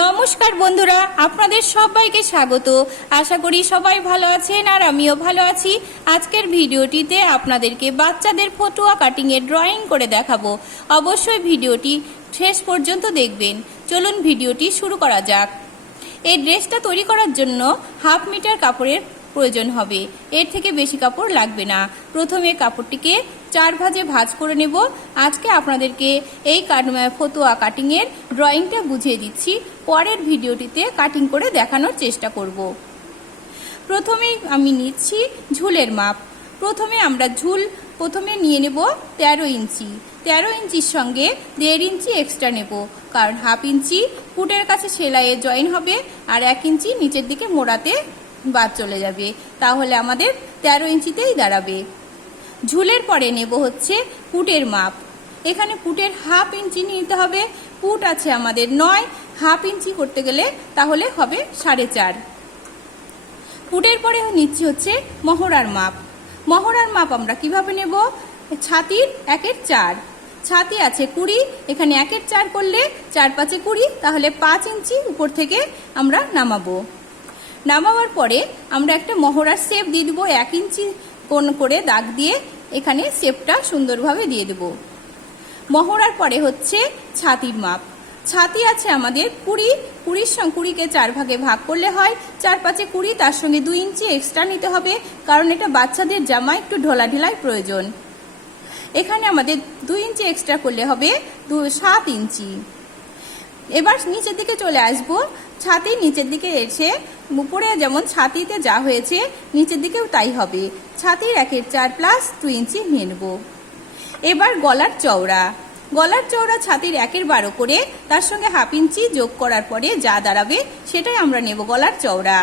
নমস্কার বন্ধুরা, আপনাদের সবাইকে স্বাগত। আশা করি সবাই ভালো আছেন আর আমিও ভালো আছি। আজকের ভিডিওটিতে আপনাদেরকে বাচ্চাদের ফটোয়া কাটিং এর ড্রয়িং করে দেখাবো। অবশ্যই ভিডিওটি শেষ পর্যন্ত দেখবেন। চলুন ভিডিওটি শুরু করা যাক। এই ড্রেসটা তৈরি করার জন্য 1/2 মিটার কাপড়ের প্রয়োজন হবে, এর থেকে বেশি কাপড় লাগবে না। প্রথমে কাপড়টিকে 4 ভাঁজে ভাঁজ করে নেব। আজকে আপনাদেরকে এই ফতুয়া কাটিংয়ের ড্রয়িংটা বুঝিয়ে দিচ্ছি, পরের ভিডিওটিতে কাটিং করে দেখানোর চেষ্টা করব। প্রথমেই আমি নিচ্ছি ঝুলের মাপ। প্রথমে আমরা ঝুল নিয়ে নেব 13 ইঞ্চি। 13 ইঞ্চির সঙ্গে 1.5 ইঞ্চি এক্সট্রা নেব, কারণ 1/2 ইঞ্চি ফুটের কাছে সেলাইয়ে জয়েন হবে আর 1 ইঞ্চি নিচের দিকে মোড়াতে বাদ চলে যাবে, তাহলে আমাদের 13 ইঞ্চিতেই দাঁড়াবে। ঝুলের পরে নেব হচ্ছে পুটের মাপ। এখানে পুটের 1/2 ইঞ্চি নিতে হবে। পুট আছে আমাদের 9, 1/2 ইঞ্চি করতে গেলে তাহলে হবে 4.5। পুটের পরে নিচ্ছি হচ্ছে মহড়ার মাপ। মহড়ার মাপ আমরা কিভাবে নেব? ছাতির 1/4। ছাতি আছে 20, এখানে 1/4 করলে 4 5 20, তাহলে 5 ইঞ্চি উপর থেকে আমরা নামাবো। নামাবার পরে আমরা একটা মহড়ার শেপ দিয়ে দেবো। 1 ইঞ্চি কোণ করে দাগ দিয়ে এখানে শেপটা সুন্দরভাবে দিয়ে দেব। মহড়ার পরে হচ্ছে ছাতির মাপ। ছাতি আছে আমাদের 20 সঙ্গে 20কে 4 ভাগে ভাগ করলে হয় 4 5 20, তার সঙ্গে 2 ইঞ্চি এক্সট্রা নিতে হবে, কারণ এটা বাচ্চাদের জামা একটু ঢোলা ঢিলাই প্রয়োজন। এখানে আমাদের 2 ইঞ্চি এক্সট্রা করলে হবে 7 ইঞ্চি। এবার নিচের দিকে চলে আসবো। ছাতির নিচের দিকে এসে উপরে যেমন ছাতিতে যা হয়েছে নিচের দিকেও তাই হবে। ছাতির 1/4 প্লাস 2 ইঞ্চি নিয়ে নেব। এবার গলার চওড়া। গলার চওড়া ছাতির 1/12 করে তার সঙ্গে 1/2 ইঞ্চি যোগ করার পরে যা দাঁড়াবে সেটাই আমরা নেব গলার চওড়া।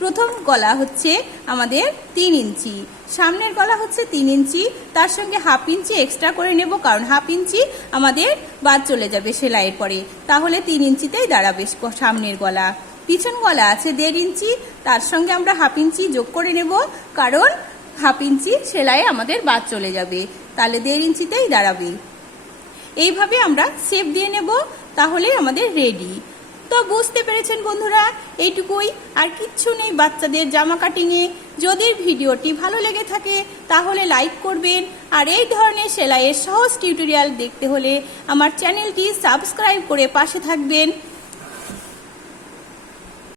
প্রথম গলা হচ্ছে আমাদের 3 ইঞ্চি, সামনের গলা হচ্ছে 3 ইঞ্চি, তার সঙ্গে 1/2 ইঞ্চি এক্সট্রা করে নেব, কারণ 1/2 ইঞ্চি আমাদের বাদ চলে যাবে সেলাইয়ের পরে, তাহলে 3 ইঞ্চিতেই দাঁড়াবে সামনের গলা। পিছন গলা আছে 1.5 ইঞ্চি, তার সঙ্গে আমরা 1/2 ইঞ্চি যোগ করে নেব, কারণ 1/2 ইঞ্চি সেলাইয়ে আমাদের বাদ চলে যাবে, তাহলে 1.5 ইঞ্চিতেই দাঁড়াবে। এইভাবে আমরা শেপ দিয়ে নেব, তাহলে আমাদের রেডি। তো বুঝতে পেরেছেন বন্ধুরা, এইটুকুই, আর কিচ্ছু নেই বাচ্চাদের জামা কাটিংয়ে। যদি ভিডিওটি ভালো লেগে থাকে তাহলে লাইক করবেন, আর এই ধরনের সেলাইয়ের সহজ টিউটোরিয়াল দেখতে হলে আমার চ্যানেলটি সাবস্ক্রাইব করে পাশে থাকবেন।